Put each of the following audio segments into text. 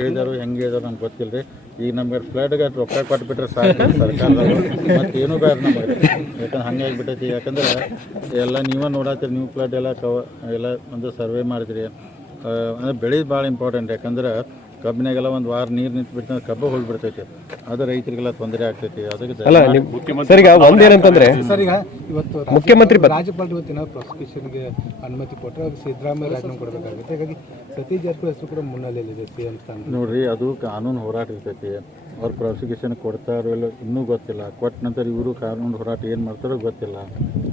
ಹೇಳಿದಾರು, ಹೆಂಗೆ ಹೇಳಿದಾರು ನಮ್ಗೆ ಗೊತ್ತಿಲ್ಲ ರೀ ಈಗ ನಮ್ಗೆ ಫ್ಲಡ್ಗೆ ರೊಕ್ಕ ಕೊಟ್ಬಿಟ್ರೆ ಸಾಕು ಸರ್ಕಾರದವರು. ಮತ್ತೆ ಏನು ಬೇಡ ನಮಗೆ. ಯಾಕಂದ್ರೆ ಹಂಗೆ ಆಗಿಬಿಟ್ಟೈತಿ. ಯಾಕಂದ್ರೆ ಎಲ್ಲ ನೀವೇ ನೋಡತ್ತೀರಿ, ನೀವು ಫ್ಲಡ್ ಎಲ್ಲ ಕವ ಎಲ್ಲ ಒಂದು ಸರ್ವೆ ಮಾಡಿದ್ರಿ. ಅಂದ್ರೆ ಬೆಳೆ ಭಾಳ ಇಂಪಾರ್ಟೆಂಟ್ ಯಾಕಂದ್ರೆ ಕಬ್ಬಿನಾಗೆಲ್ಲ ಒಂದು ವಾರ ನೀರು ನಿಂತು ಬಿಡ್ತಂದ್ರೆ ಕಬ್ಬು ಹೋಗ್ಬಿಡ್ತೈತಿ ಅದು ರೈತರಿಗೆಲ್ಲ ತೊಂದರೆ ಆಗ್ತೈತಿ. ಅದಕ್ಕೆ ಅಲ್ಲ ನಿಮ್ ಸರ್ ಈಗ ಒಂದೇನಂತಂದ್ರೆ ಸರ್ ಈಗ ಇವತ್ತು ಮುಖ್ಯಮಂತ್ರಿ ರಾಜ್ಯಪಾಲ ರಾಜ್ಯಪಾಲರು ಇವತ್ತಿನ ಪ್ರಾಸಿಕ್ಯೂಷನ್ಗೆ ಅನುಮತಿ ಕೊಟ್ಟರೆ ಅದು ಸಿದ್ದರಾಮಯ್ಯ ರಾಜೀನಾಮೆ ಕೊಡಬೇಕಾಗುತ್ತೆ. ಹಾಗಾಗಿ ಸತೀಶ್ ಜಾರಕಿಹೊಳಿ ಹೆಸರು ಕೂಡ ಮುನ್ನೆಲೆಯಲ್ಲಿದೆ ಸಿ ಎಂ ಸ್ಥಾನ ನೋಡ್ರಿ ಅದು ಕಾನೂನು ಹೋರಾಟ ಇರ್ತೈತಿ. ಅವ್ರು ಪ್ರಾಸಿಕ್ಯೂಷನ್ ಕೊಡ್ತಾರೋ ಇಲ್ಲ ಇನ್ನೂ ಗೊತ್ತಿಲ್ಲ. ಕೊಟ್ಟ ನಂತರ ಇವರು ಕಾನೂನು ಹೋರಾಟ ಏನು ಮಾಡ್ತಾರೋ ಗೊತ್ತಿಲ್ಲ.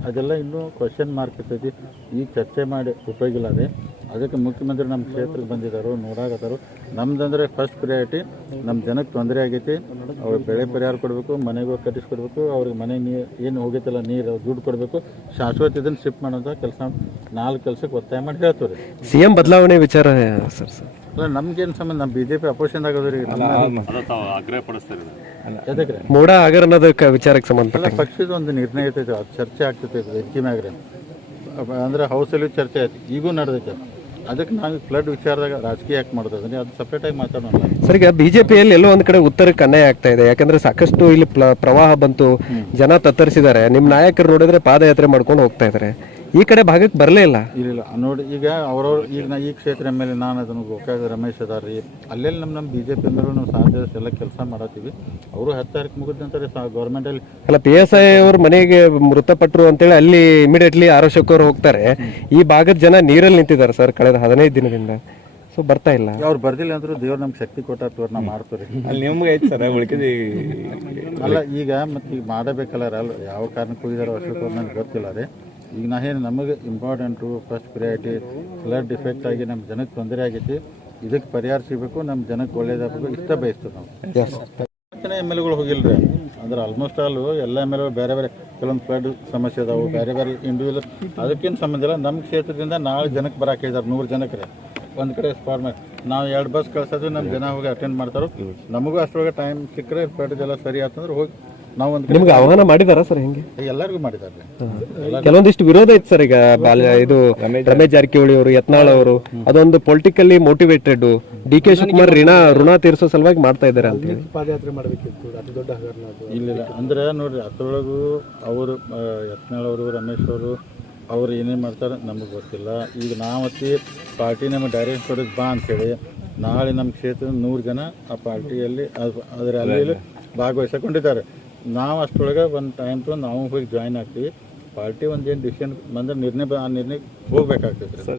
ಅದೆಲ್ಲ ಇನ್ನೂ ಕ್ವಶನ್ ಮಾರ್ಕ್ ಇರ್ತೈತಿ. ಈ ಚರ್ಚೆ ಮಾಡಿ ಉಪಯೋಗಿಲ್ಲ ರೀ ಅದಕ್ಕೆ ಮುಖ್ಯಮಂತ್ರಿ ನಮ್ಮ ಕ್ಷೇತ್ರಕ್ಕೆ ಬಂದಿದ್ದಾರೆ ನೋಡಾಕತ್ತಾರು. ನಮ್ದಂದ್ರೆ ಫಸ್ಟ್ ಪ್ರಿಯಾರಿಟಿ ನಮ್ಮ ಜನಕ್ಕೆ ತೊಂದರೆ ಆಗೈತಿ. ಅವ್ರಿಗೆ ಬೆಳೆ ಪರಿಹಾರ ಕೊಡಬೇಕು ಮನೆಗೆ ಹೋಗಿ ಕಟ್ಟಿಸ್ಕೊಡ್ಬೇಕು ಅವ್ರಿಗೆ ಮನೆ ನೀರು ಏನು ಹೋಗೈತಲ್ಲ ನೀರು ದುಡ್ಡು ಕೊಡಬೇಕು. ಶಾಶ್ವತ ಇದನ್ನು ಶಿಫ್ಟ್ ಮಾಡೋಂಥ ಕೆಲಸ ನಾಲ್ಕು ಕೆಲಸಕ್ಕೆ ಒತ್ತಾಯ ಮಾಡಿ ಹೇಳ್ತೀವಿ ಸಿ ಎಂ ಬದಲಾವಣೆ ವಿಚಾರ ಸರ್ ಸರ್. ಅಲ್ಲ ನಮ್ಗೇನು ಸಂಬಂಧ? ನಮ್ಮ ಬಿ ಜೆ ಪಿ ಅಪೋಸಿಷನ್ ಆಗೋದ್ರಿ ಮೂಡ ಎದಕ್ಕೆ ರೀ? ಮೋಡ ಹಗರಣದ ಕ- ವಿಚಾರಕ್ಕೆ ಸಂಬಂಧಪಟ್ಟ ಪಕ್ಷದ ಒಂದು ನಿರ್ಣಯ ಇರ್ತೈತೆ ಅದು ಚರ್ಚೆ ಆಗ್ತೈತೆ ಹೆಚ್ಚಿನ ಮ್ಯಾಗ ರೀ ಅಂದ್ರೆ ಹೌಸಲ್ಲಿ ಚರ್ಚೆ ಆಯ್ತು ಈಗೂ ನಡೆದೈತೆ. ಅದಕ್ಕೆ ನಾವು ಫ್ಲಡ್ ವಿಚಾರದಾಗ ರಾಜಕೀಯ ಯಾಕೆ ಮಾಡ್ತದೆ ಅದು ಸಪ್ರೇಟಾಗಿ ಮಾತಾಡೋಣ. ಸರ್ ಈಗ ಬಿಜೆಪಿಯಲ್ಲಿ ಎಲ್ಲೋ ಒಂದು ಕಡೆ ಉತ್ತರಕ್ಕೆ ಅನ್ಯಾಯ ಆಗ್ತಾ ಇದೆ. ಯಾಕಂದ್ರೆ ಸಾಕಷ್ಟು ಇಲ್ಲಿ ಪ್ರವಾಹ ಬಂತು ಜನ ತತ್ತರಿಸಿದ್ದಾರೆ. ನಿಮ್ಮ ನಾಯಕರು ನೋಡಿದ್ರೆ ಪಾದಯಾತ್ರೆ ಮಾಡ್ಕೊಂಡು ಹೋಗ್ತಾ ಇದಾರೆ. ಈ ಕಡೆ ಭಾಗಕ್ಕೆ ಬರಲೇ ಇಲ್ಲ. ಇಲ್ಲ ನೋಡಿ ಈಗ ಅವ್ರವ್ರು ಈಗ ನಾ ಈ ಕ್ಷೇತ್ರ ಮೇಲೆ ನಾನು ಅದನ್ನು ಗೋಕಾಕ ರಮೇಶ್ ಅದಾರ ರೀ ಅಲ್ಲೆಲ್ಲಿ ನಮ್ಮ ನಮ್ಮ ಬಿ ಜೆ ಪಿ ಅಂದ್ರೆ ನಾವು ಸಾಧ್ಯ ಎಲ್ಲ ಕೆಲಸ ಮಾಡತ್ತೀವಿ. ಅವರು ಹತ್ತು ತಾರೀಕು ಮುಗಿದ ನಂತರ ಗೌರ್ಮೆಂಟಲ್ಲಿ ಅಲ್ಲ ಪಿ ಎಸ್ ಐ ಅವ್ರ ಮನೆಗೆ ಮೃತಪಟ್ಟರು ಅಂತೇಳಿ ಅಲ್ಲಿ ಇಮಿಡಿಯೇಟ್ಲಿ ಆರೋಶಕ್ಕವ್ರು ಹೋಗ್ತಾರೆ. ಈ ಭಾಗದ ಜನ ನೀರಲ್ಲಿ ನಿಂತಿದ್ದಾರೆ ಸರ್ ಕಳೆದ ಹದಿನೈದು ದಿನದಿಂದ. ಸೊ ಬರ್ತಾ ಇಲ್ಲ. ಅವ್ರು ಬರ್ದಿಲ್ಲ ಅಂದ್ರು ದೇವ್ರು ನಮ್ಗೆ ಶಕ್ತಿ ಕೊಟ್ಟ ನಾವು ಮಾಡ್ತೀವಿ ಅಲ್ಲಿ ನಿಮ್ಗೆ ಐತೆ ಸರ್ ಉಳ್ಕಿದ ಅಲ್ಲ ಈಗ ಮತ್ತೆ ಈಗ ಮಾಡಬೇಕಲ್ಲ ಅಲ್ಲ ಯಾವ ಕಾರಣಕ್ಕೆ ಹೋಗಿದಾರೋ ಅಷ್ಟೊತ್ತು ನನಗೆ ಗೊತ್ತಿಲ್ಲ ರೀ. ಈಗ ನಾ ಏನು ನಮಗೆ important first priority flood defect ಆಗಿ ನಮ್ಮ ಜನಕ್ಕೆ ತೊಂದರೆ ಆಗೈತಿ. ಇದಕ್ಕೆ ಪರಿಹಾರ ಸಿಗಬೇಕು ನಮ್ಮ ಜನಕ್ಕೆ ಒಳ್ಳೇದಾಗಬೇಕು ಇಷ್ಟ ಬಯಸ್ತೇವೆ ನಾವು. ಎಂ ಎಲ್ ಎಗಳು ಹೋಗಿಲ್ಲ ರೀ ಅಂದ್ರೆ ಆಲ್ಮೋಸ್ಟ್ ಆಲ್ ಎಲ್ಲ ಎಂ ಎಲ್ ಬೇರೆ ಬೇರೆ ಕೆಲವೊಂದು ಫ್ಲಡ್ ಸಮಸ್ಯೆ ಅದಾವೆ ಬೇರೆ ಬೇರೆ ಇಂಡಿವಿಜುವಲ್ ಅದಕ್ಕೇನು ಸಂಬಂಧ ಇಲ್ಲ ನಮ್ಮ ಕ್ಷೇತ್ರದಿಂದ ನಾಲ್ಕು ಜನಕ್ಕೆ ಬರಕ್ಕೆ ಇದ್ದಾರೆ ನೂರು ಜನಕ್ಕೆ ರೀ. ಒಂದು ಕಡೆ ಫಾರ್ಮ್ ನಾವು ಎರಡು ಬಸ್ ಕಳ್ಸೋದು ನಮ್ಮ ಜನ ಹೋಗಿ ಅಟೆಂಡ್ ಮಾಡ್ತಾರೋ. ನಮಗೂ ಅಷ್ಟೊಳಗೆ ಟೈಮ್ ಸಿಕ್ಕರೆ ಫ್ಲಡ್ ಎಲ್ಲ ಸರಿ ಆಯ್ತಂದ್ರೆ ಹೋಗಿ. ನಾವು ಒಂದು ನಿಮ್ಗೆ ಆಹ್ವಾನ ಮಾಡಿದಾರ ಸರ್ ಹೆಂಗೆ? ಎಲ್ಲರಿಗೂ ಮಾಡಿದ್ದಾರೆ. ಕೆಲವೊಂದಿಷ್ಟು ವಿರೋಧ ಇತ್ತು ಸರ್ ಈಗ ಬಾಲ್ಯ ಇದು ರಮೇಶ್ ಜಾರಕಿಹೊಳಿ ಅವರು ಯತ್ನಾಳ್ ಅವರು ಅದೊಂದು politically motivated D K Shivakumar ಋಣ ಋಣ ತೀರಿಸೋ ಸಲುವಾಗಿ ಮಾಡ್ತಾ ಇದ್ದಾರೆ ಅಂತ ಹೇಳಿ. ಪಾದಯಾತ್ರೆ ಮಾಡಬೇಕಿತ್ತು ಅತಿ ದೊಡ್ಡ ಹಗರಣ ಅದು. ಇಲ್ಲ ಅಂದ್ರೆ ನೋಡ್ರಿ ಅದ್ರೊಳಗೂ ಅವರು ಯತ್ನಾಳ್ ಅವರು ರಮೇಶ್ ಅವರು ಅವ್ರು ಏನೇನು ಮಾಡ್ತಾರೆ ನಮಗೆ ಗೊತ್ತಿಲ್ಲ. ಈಗ ನಾವತ್ತಿ ಪಾರ್ಟಿ ನಮಗೆ ಡೈರೆಕ್ಟ್ ಕೊಡೋದು ಬಾ ಅಂತೇಳಿ ನಾಳೆ ನಮ್ಮ ಕ್ಷೇತ್ರದ ನೂರು ಜನ ಆ ಪಾರ್ಟಿಯಲ್ಲಿ ಅದು- ಅದರ ಅಲ್ಲಿ. ಭಾಗವಹಿಸಿಕೊಂಡಿದ್ದಾರೆ. ನಾವು ಅಷ್ಟರೊಳಗೆ ಒಂದು ಟೈಮ್ ತೊಗೊಂಡು ನಾವು ಹೋಗಿ ಜಾಯ್ನ್ ಆಗ್ತೀವಿ. ಪಾರ್ಟಿ ಒಂದು ಏನು ಡಿಸಿಷನ್ ಬಂದ್ರೆ ನಿರ್ಣಯ ಆ ನಿರ್ಣಯಕ್ಕೆ ಹೋಗ್ಬೇಕಾಗ್ತೈತೆ. ರೀ